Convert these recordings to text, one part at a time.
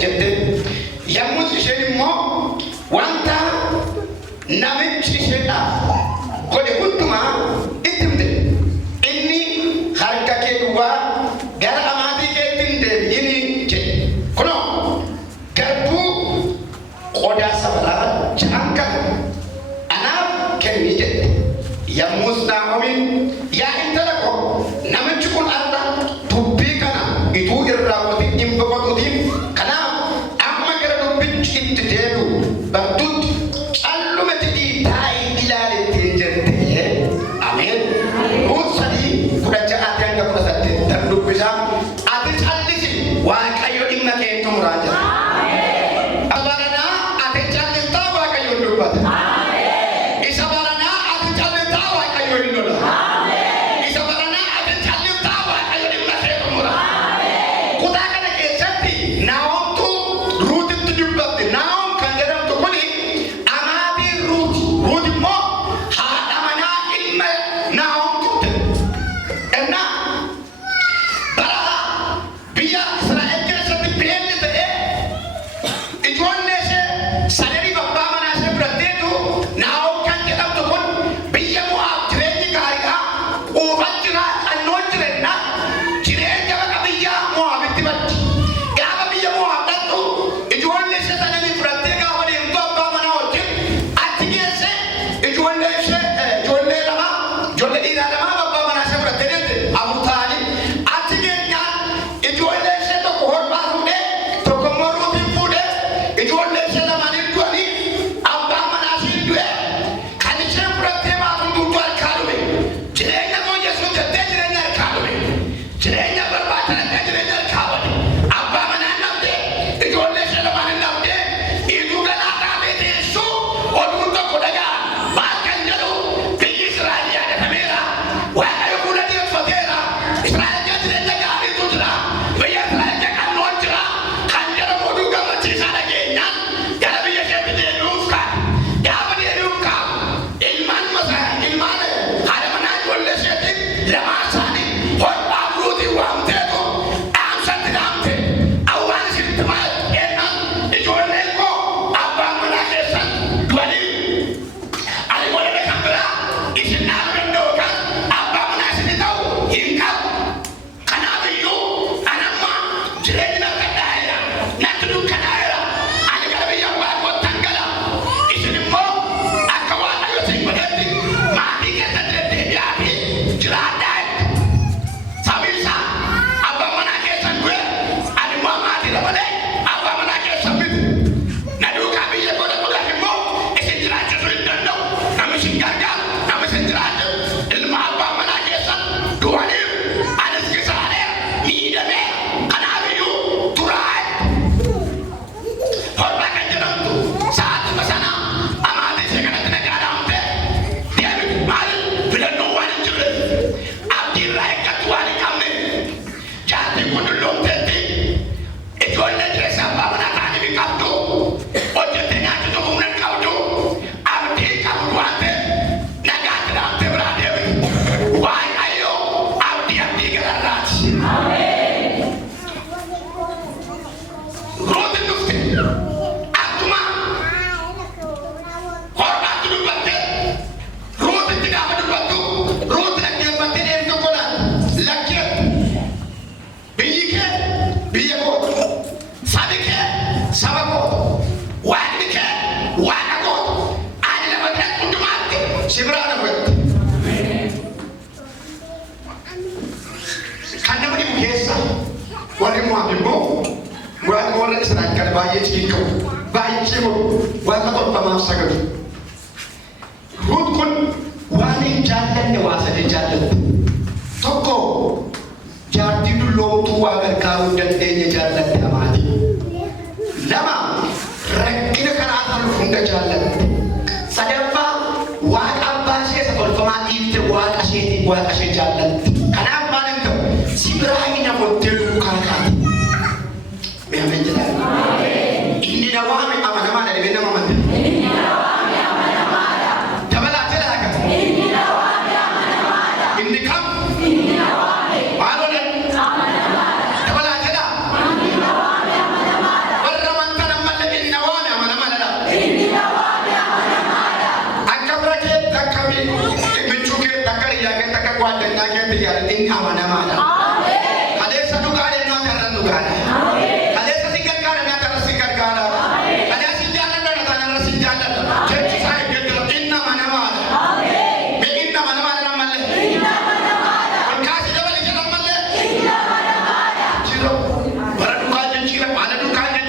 jette yammus isheen immoo wanta namichi isheedhaaf godhe hundumaa itti himte. Inni harka kee duwwaa gara amaatii keetti hin deebi'in jedhe. Kunoo garbuu qodaa safaraa ja'an kana anaaf kenni jedhe. Yammus Naa'omiin yaa intala koo namichi kun arra dubbii kana ituu irraa hin boqotuutiin kanaaf amma gara dubbichi itti deebi'u bartuutti callumatti dhiitaa'ii ilaaleettiin jette. Ameen. Ruut 3:16 hanga 18 dubbisaa ati callisi Waaqayyo dhimma kee xumuraa jira. Abaranaa ati callistaa Waaqayyo dubbata. Isa baranaa ati callistaa Waaqayyo hin lola. Isa baranaa ati callistaa Waaqayyo dhimma kee xumura. Kutaa kana keessatti Naa'omtu Ruutitti dubbatti. Naa'om kan jedhamtu kuni amaatii Ruut. Ruut immoo haadha manaa ilma Naa'omtu. Ennaa bara biyya Israa'el keessatti beelli ta'e ijoollee ishee sadarii abbaa manaa ishee biratteetu Naa'om kan jedhamtu kun biyya Mo'aab jireenyi gaariidhaa quufan jira qannoo jireenya jireenya bakka biyya Mo'aabitti baddi. Gaafa biyya Mo'aab dhattu ijoollee ishee sadarii fudhattee gaafa deemtu abbaa manaa wajjin achi geesse ijoollee dhiiraa lama abbaa manaa ishee fudhattee deemte afur ta'anii achi geenyaan ijoollee ishee tokko hormaa fuudhee tokko immoo Ruutiin fuudhee ijoollee ishee lamaaniin du'anii abbaa manaa ishee du'e kan isheen fudhattee baatu hundumtuu harkaa dhume. Jireenya fooyyessuu jettee jireenya harkaa dhume. Jireenya barbaachisaa jireenya harkaa bade. Abbaa manaa namdee ijoollee ishee lamaaniin namdee iddoo galaa dhaabee teessuu oduun tokko dhagaa maal kan jedhu biyyi Israa'el yaadatameera. Waaqayyo fuula dhiyeeffateera. Israa'el jireenya gaariitu jira. Biyya Israa'el qannoon jira. Kan jedhamu oduu gammachiisaa dhageenyaan gara biyya isheetti deebi'uuf kaa'e. Gaafa deebi'uuf kaa'u ilmaan haadha manaa ijoollee isheetiin lamaan isaanii hodhaa Ruutiin waamteetu dhaamsatti dhaamte. Awwaan isinitti maal jennaan ijoolleen koo abbaan manaa keessan du'anii ani godhame kan biraa isin dhaabuu danda'u kan abbaa manaa isinii ta'u hin qabu. Kanaafiyyuu ani amma jireenyi natti dhaa'eera. Natti dukkanaa'eera. Ani gara biyya abbaa kootti gala. Isin immoo akka Waaqayyo isin godhetti maatii keessatti deddeebi'aa fi jiraadhaa jedhe. Sababiin isaa abbaan manaa keessan du'e ani immoo maatiidha malee abbaa manaa keessan miti. Na duukaa biyya koo dhaquudhaaf immoo isin jiraachisuu hin danda'u. Namni isin gargaaru, namni isin jiraachu ilma abbaa manaa keessan du'aniiru. Anis gisaaneera, miidhameera. Kanaafiyyuu turaa jedhe. Hormaa kan jedhamtu sa'aatuma sana amaatii ishee kanatti nagaa dhaamte deebitu. Maaliif filannoo waan hin jirreef abdii irraa eeggatu waan hin qabne jaartiin kun dulloomteetti ijoollee jireenya abbaa manaa ta'anii hin qabdu. Hojjettee nyaachisuu humna hin qabdu. Abdii hin qabdu waan ta'eef nagaatti dhaamtee biraa deebitu. Waaqayyo abdii gararraati. Ruutiin dhufte akkuma hormaatti dubbatte Ruutitti gaafa dubbattu Ruut dhaggeeffattee deebii tokko laata lakkee biyyi kee biyya kootu sabi kee saba kootu waaqni kee waaqa kootu ani lafa kee hundumaatti si biraa na fudhatte. Kan nama dhibu keessa warri Mo'aab immoo Waaqa warra Israa'el kan baay'ee ciiqqabu baay'ee cimamu waaqa tolfamaaf sagadu. Ruut kun waan hin jaallanne waa sadii jaallatte. Tokko jaartii dulloomtuu waa gargaaruu hin dandeenye jaallatte amaatii. Lama rakkina karaa sana hunda jaallatte. Sadaffaa waaqa abbaa ishee isa tolfamaa dhiifte waaqa ishee jaallatte. Kanaaf maal hin ta'u si biraa hin hafottee duukaa kaate. Beekamee jira. Inni na waame amanamaa dha dhibee nama amantii. Dabalaa jala akka. Inni kam? Maaloo dha? Dabalaa jala.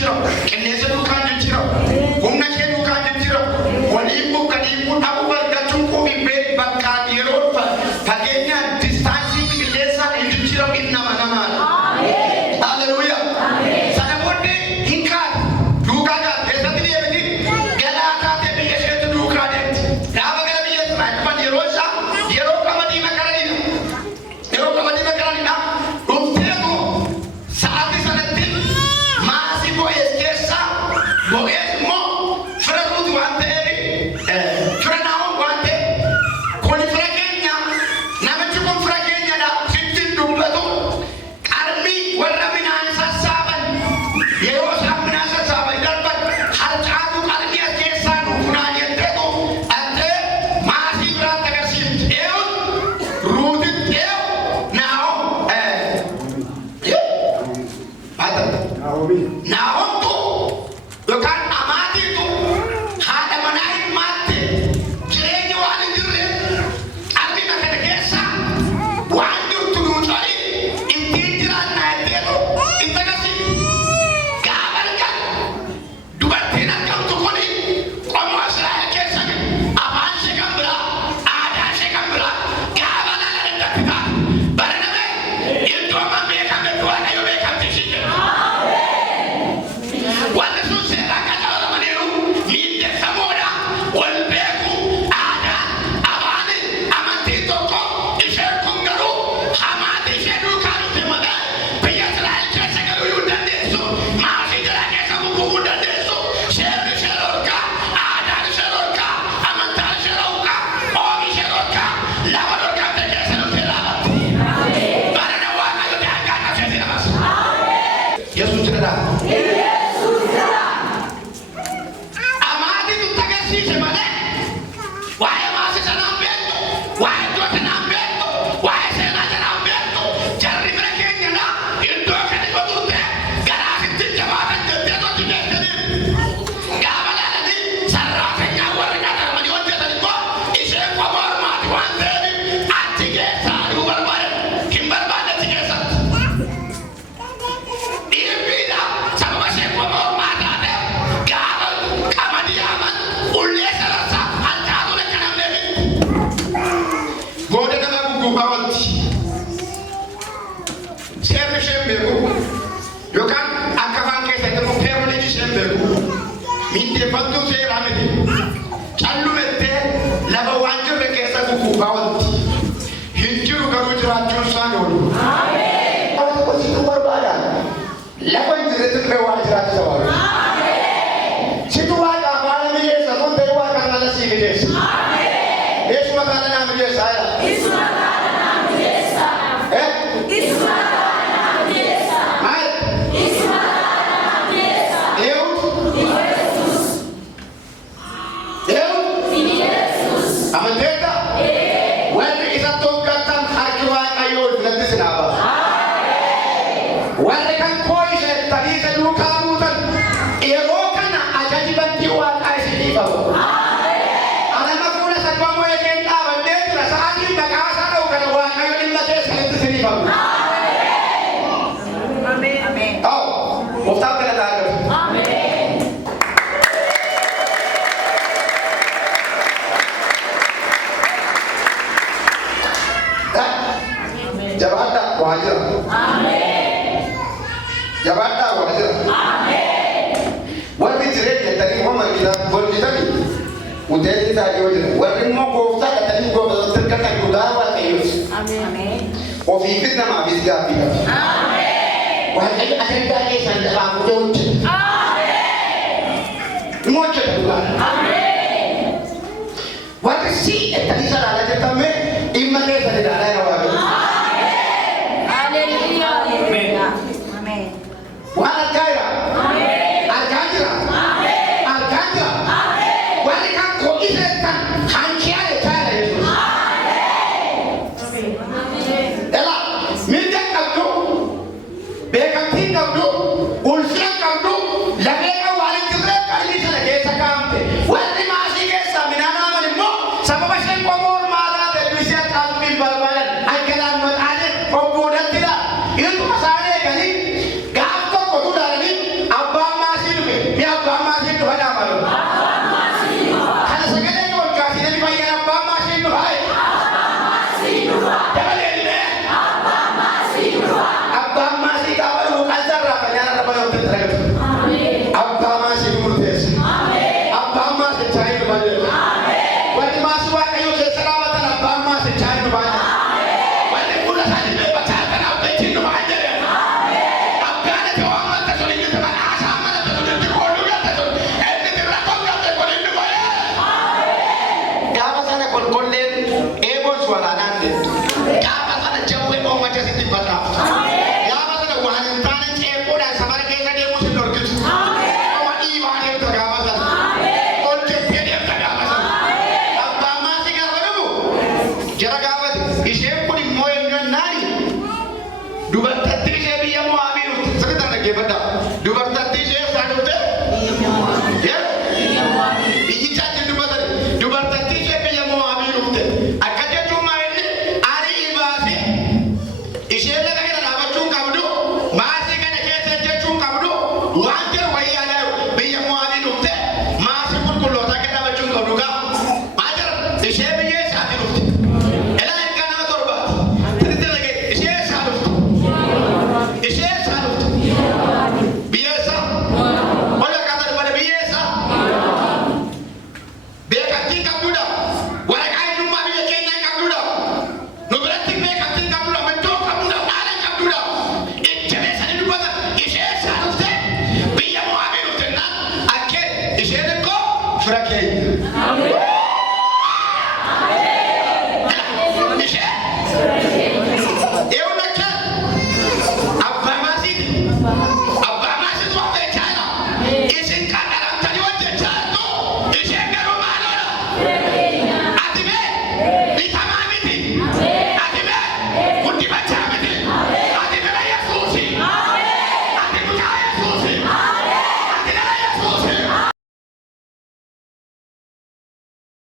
jijjiirra. Qilleensa duukaan jijjiirra. Humna kee duukaan jijjiirra. Waliin bukkanii dhabu bargachuun qubii bee bakkaan yeroo fageenyaan distaansii qilleensaan hin jijjiirra inni nama namaadha. Haleluuyaa. Sana booddee hin kaatu. Duukaa gaafate eessatti deebiti galaa taatee biyya isheetti duukaa deemti. Gaafa gara biyya Israa'el yeroo isaa yeroo qamadii makaraniidha. Yeroo qamadii makaraniidha. Dhufteetu sa'aatii sanatti maasii bo'ees keessaa bo'ees immoo fira ruuti waan ta'eef fira naawwan waan ta'eef kun fira keenya namichi kun fira keenyadha sittiin dubbatu qarmii warra midhaan sassaaban yeroo isaan midhaan sassaaban darban harcaatu qarmii as keessaa dhuunfaan jetteetu dhaqxee maasii biraatti agarsiifti. Eewun ruutiin eewu naawwantu yookaan amaatiitu haadha manaa hin maatte jireenya waan hin jirre qalbii kana keessa waan jirtu nuucanii ittiin jiraannaa jetteetu itti agarsiifti. Gaafa argan dubartiin argamtu kuni qomoo Israa'el keessa afaan ishee kan biraa aadaa ishee kan biraa gaafa lala dandatti taate baranamee iddoo amma beekame waaqayyo beekamti ishee jedha. Wanti sun seeraan kan dhaabamaniiru miidhagfamoodha. Wal beeku aadaa afaan amantii tokko isheen kun garuu hamaati ishee duukaa dhufte malee biyya Israa'el keessa galuu iyyuu dandeessu. Maasii jala keessa bubbukuu dandeessu. Seerri ishee dhorkaa, aadaan ishee dhorkaa, amantaan ishee dhorkaa, oomi ishee dhorkaa, lafa dhorkaatti keessa dhuftee dhaabatti. Barana waaqayyo daangaa qabseeti namas. Yesuus jedhadhaa. Amaatiitu agarsiise malee waa'ee maasii sanaan beektu, waa'ee iddoo sanaan beektu, waa'ee seenaa sanaan beektu. Jarri bira keenyadha iddoo kana yoo turte garaa sitti jabaatan jettee tokki beektaniif. Gaafa laalanii sarraafeenyaa warri qaxaramanii hojjetan immoo isheen qomoo ormaati waan ta'eef achi keessaa aduu barbaadan hin barbaanne achi keessatti. Dhiibbiidha sababa isheen qomoo ormaa taateef gaafa qamadii haman ullee sararsaa harcaatu lakka namneefi. Booda nama gugguufaa walti. Seerri isheen beeku yookaan akka afaan keessatti immoo peerolii isheen beeku. Miidheeffattuu seeraa miti. Callumettee lafa waan jirre keessa gugguufaa walti. Hin jiru garuu jiraachuun isaan oolu. Waan tokko situ barbaada. Lafa hin jirre turre waan jiraachisa waaru. Situ waaqa afaan mijeessa kun ta'e waaqa kana sii mijeessa. Eesuma kana naa mijeessa jedha. Maal? Eewut? Amanteetta? Wanti isa tokkattan harki waaqayyoo ulfinatti sinaa baasa. Warri kan koo isheettanii isa duukaa buutan yeroo kana ajaji bantii waaqaa isinii qabu. Anama fuula salphamoo eegeen dhaabannee jira sa'aatiin maqaa isaa dha'u kana waaqayyo dhimma keessanitti isinii qabu. Muftaaf kana taa'aa jabaadhaa waa jira. Jabaadhaa waa jira. Warri jireenya jettanii immoo mormitanii uteelli isaa yoo jira. Warri immoo gooftaa dhattanii gooftaa tirkatan dhugaa waaqayyooti. Ofiifis namaafis gaaffii qabu. Waaqayyo ajandaa keessan lafaa kutee hojjeta. Ni hojjeta dhugaadha. Warri sii jettanii salaala jettamee dhimma keessan ilaalaa yeroo waaqayyo. Waan argaa jira. Argaa jira. Argaa jira. Warri kan ko'iseettan hanqiyaa jechaa jira Yesuus. Elaa miidhaan qabdu, beekamtiin qabdu, ulfina qabdu. Amen.